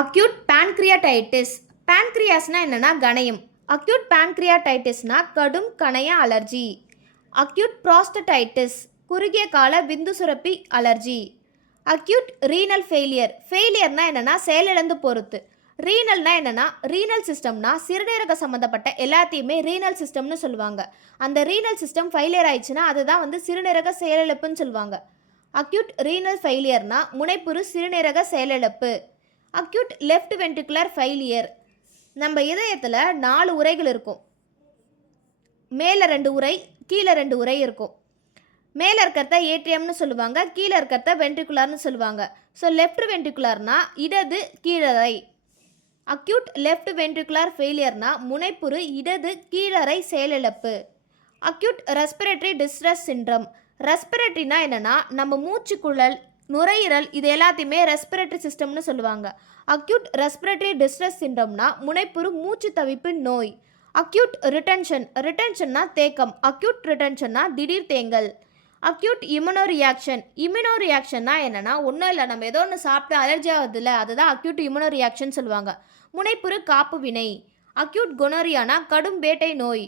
Acute பேன்க்ரியாடைட்டிஸ். பேன்க்ரியாஸ்னா என்னன்னா கணையம். Acute பேன்க்ரியாடைட்டிஸ்னா கடும் கணைய அலர்ஜி. அக்யூட் ப்ராஸ்டடைட்டிஸ் குறுகிய கால விந்து சுரப்பி அலர்ஜி. Acute renal failure. ஃபெயிலியர்னா என்னன்னா செயலிழந்து பொறுத்து. ரீனல்னா என்னன்னா ரீனல் சிஸ்டம்னா சிறுநீரக சம்மந்தப்பட்ட எல்லாத்தையுமே ரீனல் சிஸ்டம்னு சொல்லுவாங்க. அந்த ரீனல் சிஸ்டம் ஃபெயிலியர் ஆயிடுச்சுன்னா அதுதான் சிறுநீரக செயலிழப்புன்னு சொல்லுவாங்க. அக்யூட் ரீனல் ஃபெயிலியர்னா முனைப்புறு சிறுநீரக செயலிழப்பு. Acute left ventricular failure. நம்ம இதயத்தில் 4 உறைகள் இருக்கும். மேலே 2 உறை, கீழே 2 உறை இருக்கும். மேலே இருக்கிறத ஏட்ரியம்னு சொல்லுவாங்க, கீழே இருக்கிறத வென்ட்ரிகுலர்னு சொல்லுவாங்க. ஸோ லெஃப்ட் வென்ட்ரிகுலர்னா இடது கீழறை. அக்யூட் லெஃப்ட் வென்ட்ரிகுலர் ஃபெயிலியர்னா முனைப்புறு இடது கீழறை செயலிழப்பு. Acute respiratory distress syndrome. ரெஸ்பிரேட்டரினா என்னென்னா நம்ம மூச்சுக்குழல், நுரையீரல் இது எல்லாத்தையுமே ரெஸ்பிரேட்டரி சிஸ்டம்னு சொல்லுவாங்க. அக்யூட் ரெஸ்பிரேட்டரி டிஸ்ட்ரஸ் சிண்ட்ரம்னா முனைப்புறு மூச்சு தவிப்பு நோய். அக்யூட் ரிட்டென்ஷன்னா தேக்கம். அக்யூட் ரிட்டென்ஷன்னா திடீர் தேங்கல். அக்யூட் இம்யூனோ ரியாக்ஷன்னா என்னென்னா ஒன்றும் இல்லை, நம்ம ஏதோ ஒன்று சாப்பிட்டு அலர்ஜி ஆகுதுல்ல, அதுதான் அக்யூட் இம்யூனோ ரியாக்ஷன் சொல்லுவாங்க. முனைப்புறு காப்பு வினை. அக்யூட் கொனோரியானா கடும் வேட்டை நோய்.